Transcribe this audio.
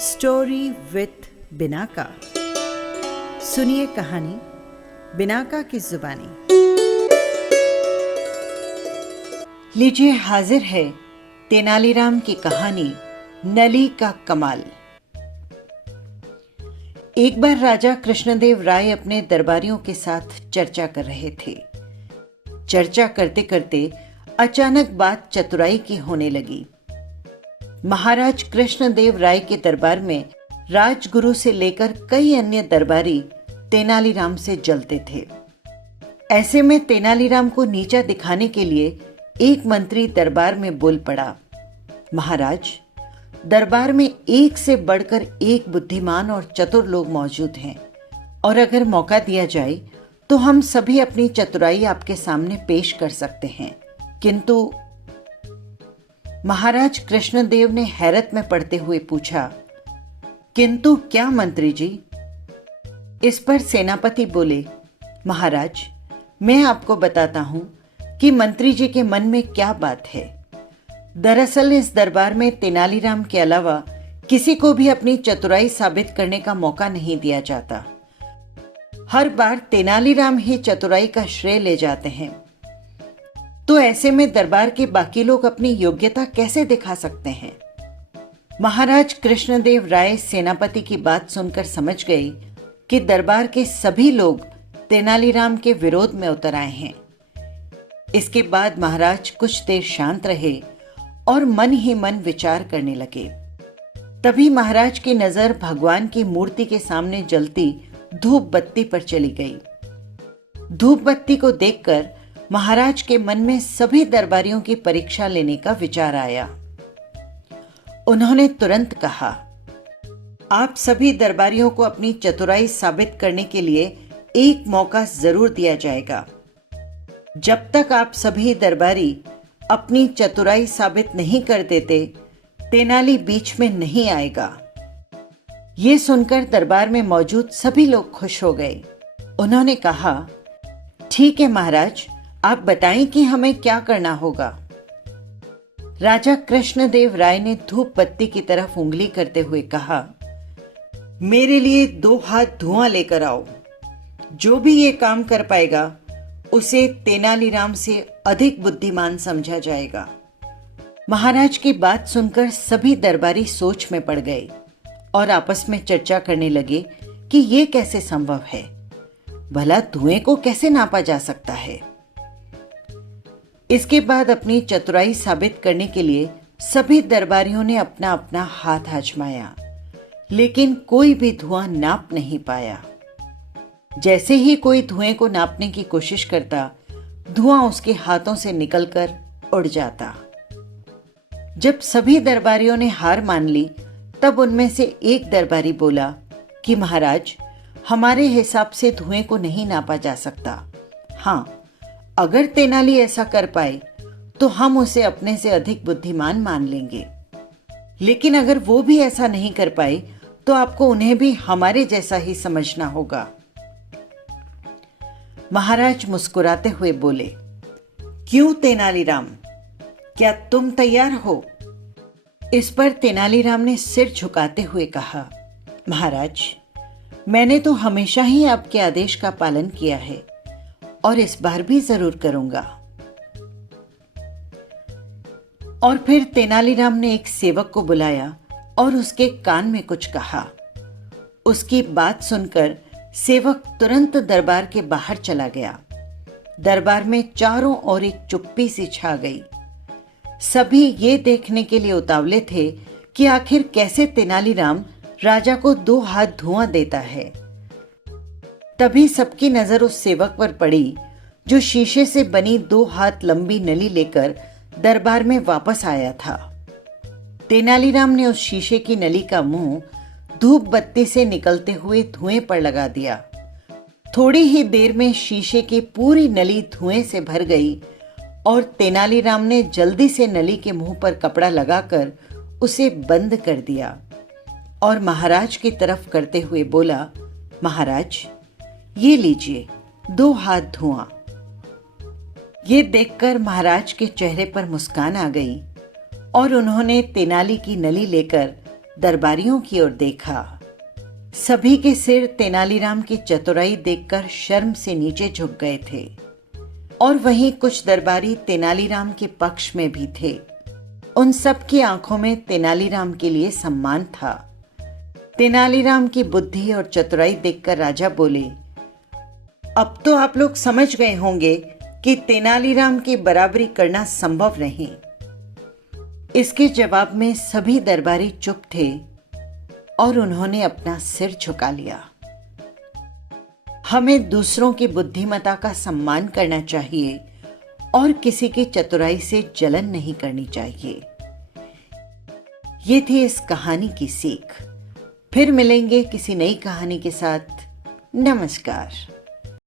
Story with Binaca. सुनिए कहानी Binaca की जुबानी। लीजिए हाजिर है तेनालीराम की कहानी नली का कमाल। एक बार राजा कृष्णदेव राय अपने दरबारियों के साथ चर्चा कर रहे थे। चर्चा करते करते अचानक बात चतुराई की होने लगी। महाराज कृष्णदेव राय के दरबार में राजगुरु से लेकर कई अन्य दरबारी तेनालीराम से जलते थे। ऐसे में तेनालीराम को नीचा दिखाने के लिए एक मंत्री दरबार में बोल पड़ा, महाराज, दरबार में एक से बढ़कर एक बुद्धिमान और चतुर लोग मौजूद हैं और अगर मौका दिया जाए तो हम सभी अपनी चतुराई आपके सामने पेश कर सकते हैं। किंतु महाराज कृष्णदेव ने हैरत में पड़ते हुए पूछा, किंतु क्या मंत्री जी? इस पर सेनापति बोले, महाराज, मैं आपको बताता हूं कि मंत्री जी के मन में क्या बात है। दरअसल इस दरबार में तेनालीराम के अलावा किसी को भी अपनी चतुराई साबित करने का मौका नहीं दिया जाता। हर बार तेनालीराम ही चतुराई का श्रेय ले जाते हैं। तो ऐसे में दरबार के बाकी लोग अपनी योग्यता कैसे दिखा सकते हैं? महाराज कृष्णदेव राय सेनापति की बात सुनकर समझ गए कि दरबार के सभी लोग तेनालीराम के विरोध में उतर आए हैं। इसके बाद महाराज कुछ देर शांत रहे और मन ही मन विचार करने लगे। तभी महाराज की नजर भगवान की मूर्ति के सामने जलती धूप बत्ती पर चली गई। धूप बत्ती को देखकर महाराज के मन में सभी दरबारियों की परीक्षा लेने का विचार आया। उन्होंने तुरंत कहा, आप सभी दरबारियों को अपनी चतुराई साबित करने के लिए एक मौका जरूर दिया जाएगा। जब तक आप सभी दरबारी अपनी चतुराई साबित नहीं कर देते, तेनाली बीच में नहीं आएगा। यह सुनकर दरबार में मौजूद सभी लोग खुश हो गए। उन्होंने कहा, ठीक है महाराज, आप बताएं कि हमें क्या करना होगा। राजा कृष्णदेव राय ने धूप बत्ती की तरफ उंगली करते हुए कहा, मेरे लिए 2 हाथ धुआं लेकर आओ। जो भी ये काम कर पाएगा उसे तेनालीराम से अधिक बुद्धिमान समझा जाएगा। महाराज की बात सुनकर सभी दरबारी सोच में पड़ गए और आपस में चर्चा करने लगे कि यह कैसे संभव है। भला धुएं को कैसे नापा जा सकता है? इसके बाद अपनी चतुराई साबित करने के लिए सभी दरबारियों ने अपना अपना हाथ आजमाया, लेकिन कोई भी धुआं नाप नहीं पाया। जैसे ही कोई धुएं को नापने की कोशिश करता, धुआं उसके हाथों से निकलकर उड़ जाता। जब सभी दरबारियों ने हार मान ली, तब उनमें से एक दरबारी बोला कि महाराज, हमारे हिसाब से धुएं को नहीं नापा जा सकता। हाँ, अगर तेनाली ऐसा कर पाए तो हम उसे अपने से अधिक बुद्धिमान मान लेंगे, लेकिन अगर वो भी ऐसा नहीं कर पाए तो आपको उन्हें भी हमारे जैसा ही समझना होगा। महाराज मुस्कुराते हुए बोले, क्यों तेनालीराम, क्या तुम तैयार हो? इस पर तेनालीराम ने सिर झुकाते हुए कहा, महाराज, मैंने तो हमेशा ही आपके आदेश का पालन किया है और इस बार भी जरूर करूंगा। और फिर तेनालीराम ने एक सेवक को बुलाया और उसके कान में कुछ कहा। उसकी बात सुनकर सेवक तुरंत दरबार के बाहर चला गया। दरबार में चारों ओर एक चुप्पी सी छा गई। सभी ये देखने के लिए उतावले थे कि आखिर कैसे तेनालीराम राजा को 2 हाथ धुआं देता है। तभी सबकी नजर उस सेवक पर पड़ी जो शीशे से बनी 2 हाथ लंबी नली लेकर दरबार में वापस आया था। तेनालीराम ने उस शीशे की नली का मुंह धूप बत्ती से निकलते हुए धुएं पर लगा दिया। थोड़ी ही देर में शीशे की पूरी नली धुएं से भर गई और तेनालीराम ने जल्दी से नली के मुंह पर कपड़ा लगाकर उसे बंद कर दिया और महाराज की तरफ करते हुए बोला, महाराज, ये लीजिए 2 हाथ धुआं। ये देखकर महाराज के चेहरे पर मुस्कान आ गई और उन्होंने तेनाली की नली लेकर दरबारियों की ओर देखा। सभी के सिर तेनालीराम की चतुराई देखकर शर्म से नीचे झुक गए थे और वहीं कुछ दरबारी तेनालीराम के पक्ष में भी थे। उन सब की आंखों में तेनालीराम के लिए सम्मान था। तेनालीराम की बुद्धि और चतुराई देखकर राजा बोले, अब तो आप लोग समझ गए होंगे कि तेनालीराम की बराबरी करना संभव नहीं। इसके जवाब में सभी दरबारी चुप थे और उन्होंने अपना सिर झुका लिया। हमें दूसरों की बुद्धिमत्ता का सम्मान करना चाहिए और किसी की चतुराई से जलन नहीं करनी चाहिए। ये थी इस कहानी की सीख। फिर मिलेंगे किसी नई कहानी के साथ। नमस्कार।